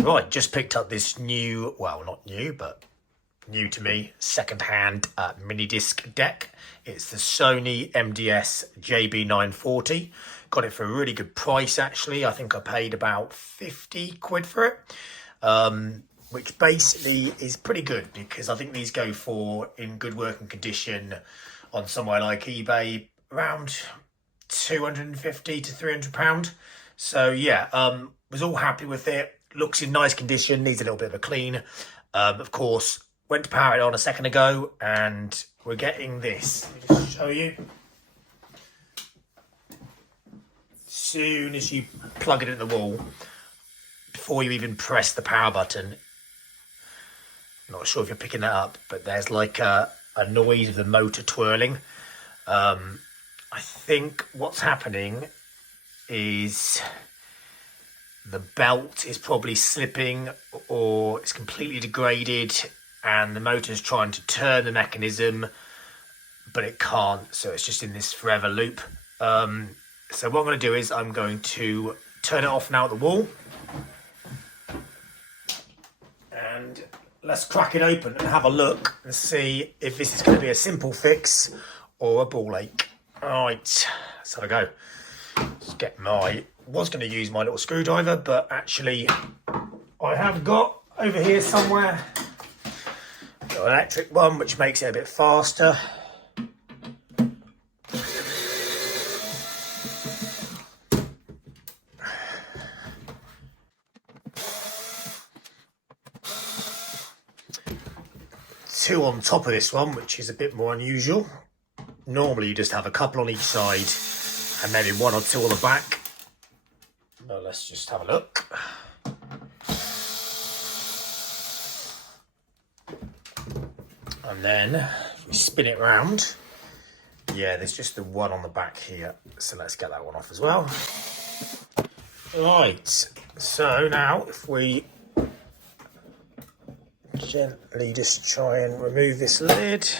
Right, just picked up this new, well, not new, but new to me, second-hand Minidisc deck. It's the Sony MDS JB940. Got it for a really good price, actually. I think I paid about 50 quid for it, which basically is pretty good because I think these go for, in good working condition, on somewhere like eBay, around 250 to £300. So yeah, was all happy with it. Looks in nice condition, needs a little bit of a clean. Of course, went to power it on a second ago, and we're getting this. Let me just show you. As soon as you plug it in the wall, before you even press the power button, not sure if you're picking that up, but there's like a noise of the motor twirling. I think what's happening is the belt is probably slipping, or it's completely degraded, and the motor's trying to turn the mechanism, but it can't, so it's just in this forever loop. So what I'm going to do is I'm going to turn it off now at the wall, and let's crack it open and have a look and see if this is going to be a simple fix or a ball ache. All right, let's have a go. Let's get was going to use my little screwdriver, but actually I have got over here somewhere got an electric one, which makes it a bit faster. Two on top of this one, which is a bit more unusual. Normally you just have a couple on each side and maybe one or two on the back. But let's just have a look. And then if we spin it round, yeah, there's just the one on the back here. So let's get that one off as well. Right, so now if we gently just try and remove this lid.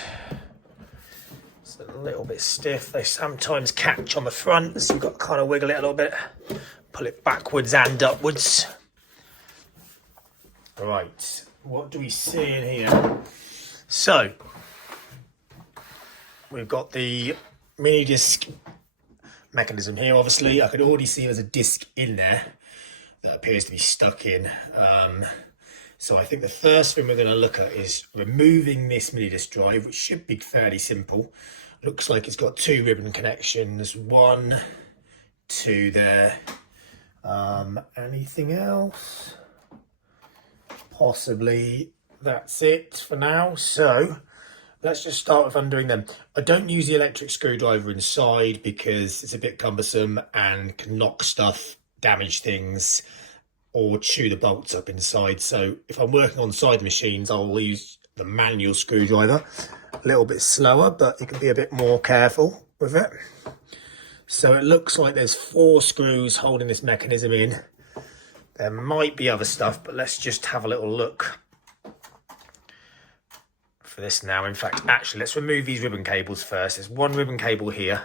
It's a little bit stiff. They sometimes catch on the front, so you've got to kind of wiggle it a little bit. Pull it backwards and upwards. Right, what do we see in here? So, we've got the Minidisc mechanism here. Obviously, I could already see there's a disc in there that appears to be stuck in. So I think the first thing we're going to look at is removing this Minidisc drive, which should be fairly simple. Looks like it's got two ribbon connections, 1, 2 there. Anything else? Possibly that's it for now. So let's just start with undoing them. I don't use the electric screwdriver inside because it's a bit cumbersome and can knock stuff, damage things, or chew the bolts up inside. So if I'm working on side machines, I'll use the manual screwdriver. A little bit slower, but you can be a bit more careful with it. So it looks like there's 4 screws holding this mechanism in. There might be other stuff, but let's just have a little look for this now. In fact, actually, let's remove these ribbon cables first. There's one ribbon cable here.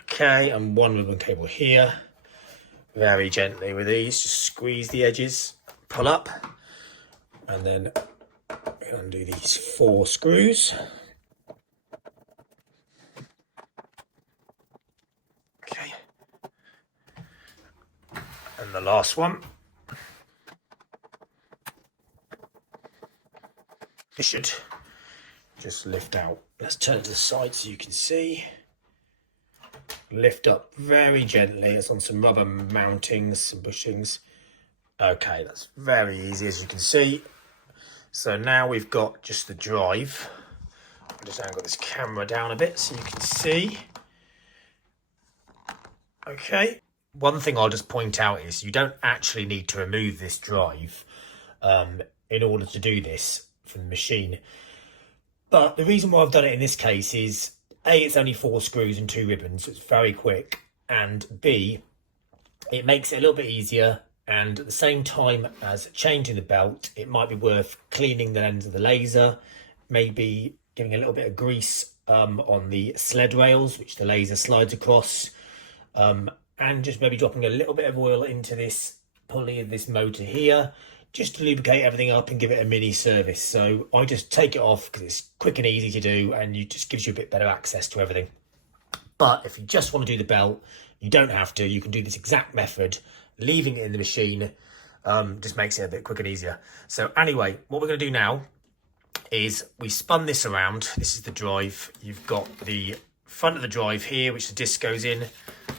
Okay, and one ribbon cable here. Very gently with these, just squeeze the edges, pull up, and then undo these 4 screws. Okay, and the last one. It should just lift out. Let's turn it to the side so you can see. Lift up very gently. It's on some rubber mountings, some bushings. Okay, that's very easy, as you can see. So now we've got just the drive. I'll just angle this camera down a bit so you can see. Okay, one thing I'll just point out is you don't actually need to remove this drive in order to do this from the machine. But the reason why I've done it in this case is A, it's only 4 screws and 2 ribbons, so it's very quick, and B, it makes it a little bit easier, and at the same time as changing the belt, it might be worth cleaning the ends of the laser, maybe giving a little bit of grease on the sled rails, which the laser slides across, and just maybe dropping a little bit of oil into this pulley of this motor here, just to lubricate everything up and give it a mini service. So I just take it off because it's quick and easy to do, and it just gives you a bit better access to everything. But if you just want to do the belt, you don't have to. You can do this exact method, leaving it in the machine. Just makes it a bit quicker and easier. So anyway, what we're going to do now is we spun this around. This is the drive. You've got the front of the drive here, which the disc goes in,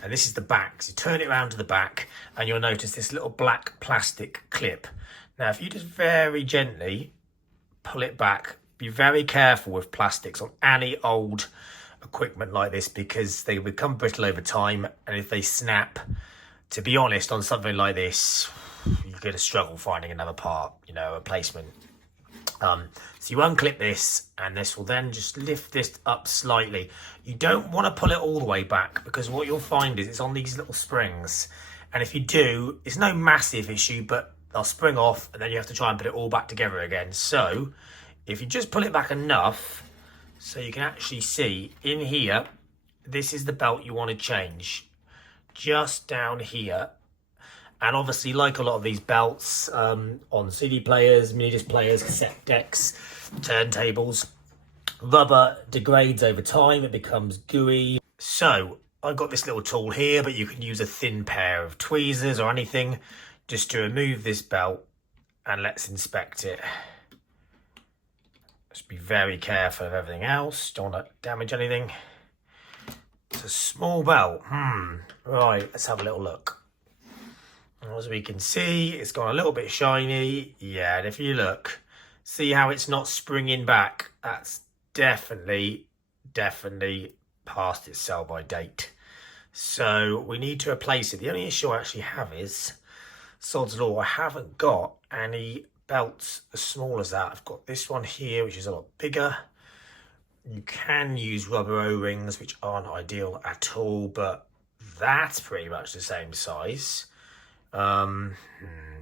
and this is the back. So you turn it around to the back, and you'll notice this little black plastic clip. Now, if you just very gently pull it back, be very careful with plastics on any old equipment like this, because they become brittle over time, and if they snap, to be honest, on something like this, you're going to struggle finding another part, you know, a replacement. So you unclip this, and this will then just lift this up slightly. You don't want to pull it all the way back, because what you'll find is it's on these little springs, and if you do, it's no massive issue, but they'll spring off, and then you have to try and put it all back together again. So if you just pull it back enough so you can actually see in here, this is the belt you want to change, just down here. And obviously, like a lot of these belts on CD players, Minidisc players, cassette decks, turntables, rubber degrades over time, it becomes gooey. So I've got this little tool here, but you can use a thin pair of tweezers or anything just to remove this belt, and let's inspect it. Just be very careful of everything else, don't want to damage anything. It's a small belt. Right, let's have a little look. As we can see, it's gone a little bit shiny. Yeah, and if you look, see how it's not springing back? That's definitely past its sell-by date. So we need to replace it. The only issue I actually have is, sod's law, I haven't got any belts as small as that. I've got this one here, which is a lot bigger. You can use rubber O-rings, which aren't ideal at all, but that's pretty much the same size.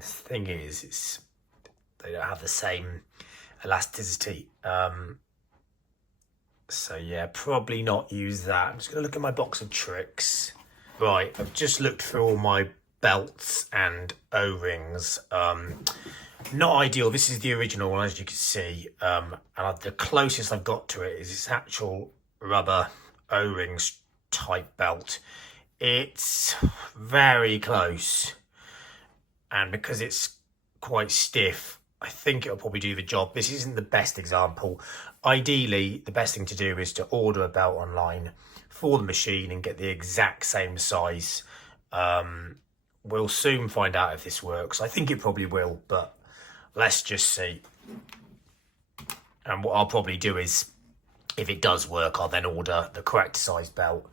Thing is, they don't have the same elasticity. So yeah, probably not use that. I'm just going to look at my box of tricks. Right, I've just looked through all my belts and O-rings. Not ideal. This is the original one, as you can see. And the closest I've got to it is this actual rubber O-rings type belt. It's very close. And because it's quite stiff, I think it'll probably do the job. This isn't the best example. Ideally, the best thing to do is to order a belt online for the machine and get the exact same size. We'll soon find out if this works. I think it probably will, but let's just see. And what I'll probably do is, if it does work, I'll then order the correct size belt.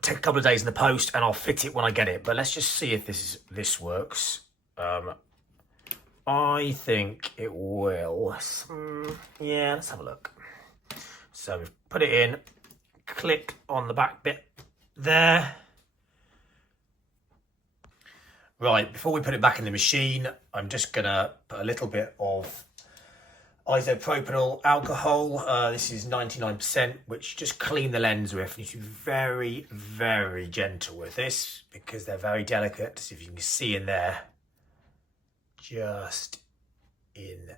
Take a couple of days in the post, and I'll fit it when I get it. But let's just see if this works. I think it will. Yeah, let's have a look. So we've put it in, click on the back bit there. Right, before we put it back in the machine, I'm just gonna put a little bit of isopropyl alcohol. This is 99%, which just clean the lens with. You should be very, very gentle with this because they're very delicate. So if you can see in there, just in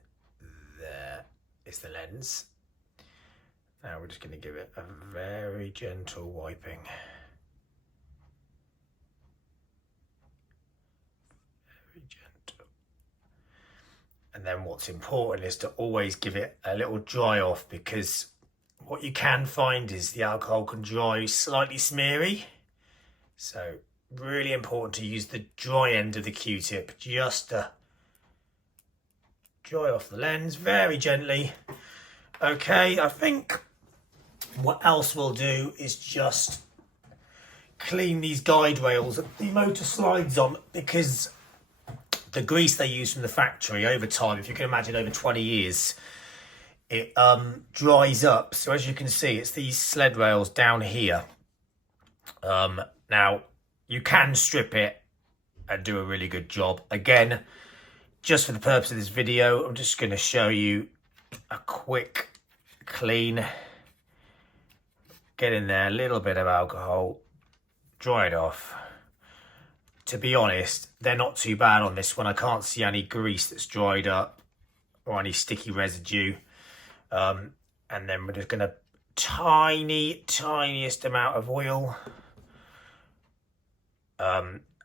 there is the lens. Now we're just going to give it a very gentle wiping. Very gentle. And then what's important is to always give it a little dry off, because what you can find is the alcohol can dry slightly smeary. So really important to use the dry end of the Q-tip just to dry off the lens very gently. Okay, I think what else we'll do is just clean these guide rails that the motor slides on, because the grease they use from the factory over time, if you can imagine over 20 years, it dries up. So as you can see, it's these sled rails down here. Now, you can strip it and do a really good job. Again, just for the purpose of this video, I'm just going to show you a quick clean. Get in there, a little bit of alcohol. dry it off. To be honest, they're not too bad on this one. I can't see any grease that's dried up or any residue. And then we're just going to tiniest amount of oil.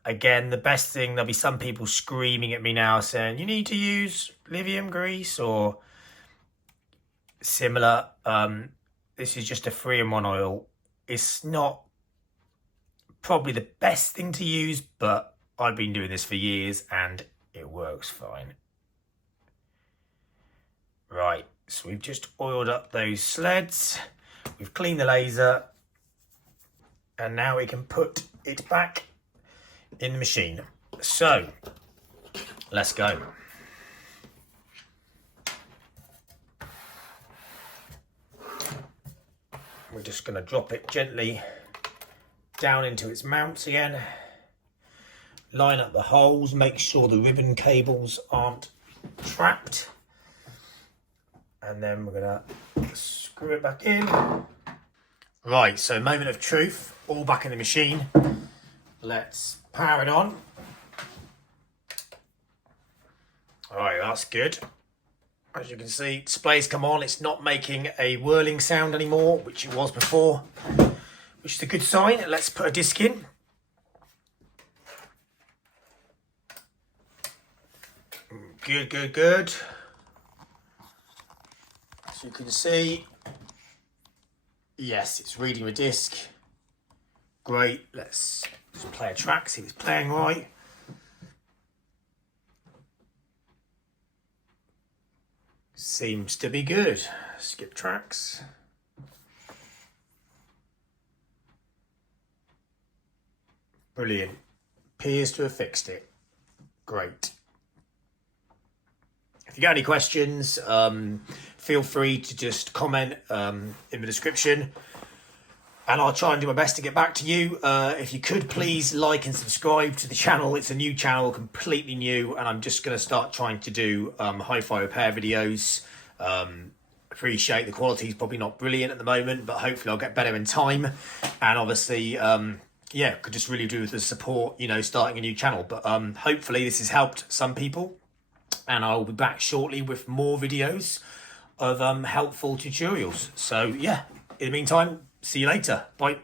Again, the best thing, there'll be some people screaming at me now saying, you need to use Livium grease or similar. This is just a 3-in-1 oil. It's not probably the best thing to use, but I've been doing this for years and it works fine. Right, so we've just oiled up those sleds. We've cleaned the laser. And now we can put it back in the machine. So, let's go. We're just going to drop it gently down into its mounts again. Line up the holes, make sure the ribbon cables aren't trapped. And then we're going to screw it back in. Right, so moment of truth, all back in the machine. Let's power it on. All right, that's good. As you can see, display's come on. It's not making a whirling sound anymore, which it was before, which is a good sign. Let's put a disc in. Good. As you can see, yes, it's reading the disc. Great. Let's just play a track, see if it's playing right. Seems to be good. Skip tracks. Brilliant. Appears to have fixed it. Great. If you got any questions, feel free to just comment in the description. And I'll try and do my best to get back to you. If you could, please like and subscribe to the channel. It's a new channel, completely new. And I'm just going to start trying to do hi-fi repair videos. Appreciate the quality is probably not brilliant at the moment, but hopefully I'll get better in time. And obviously, yeah, could just really do with the support, you know, starting a new channel. But hopefully this has helped some people. And I'll be back shortly with more videos of helpful tutorials. So yeah, in the meantime, see you later. Bye.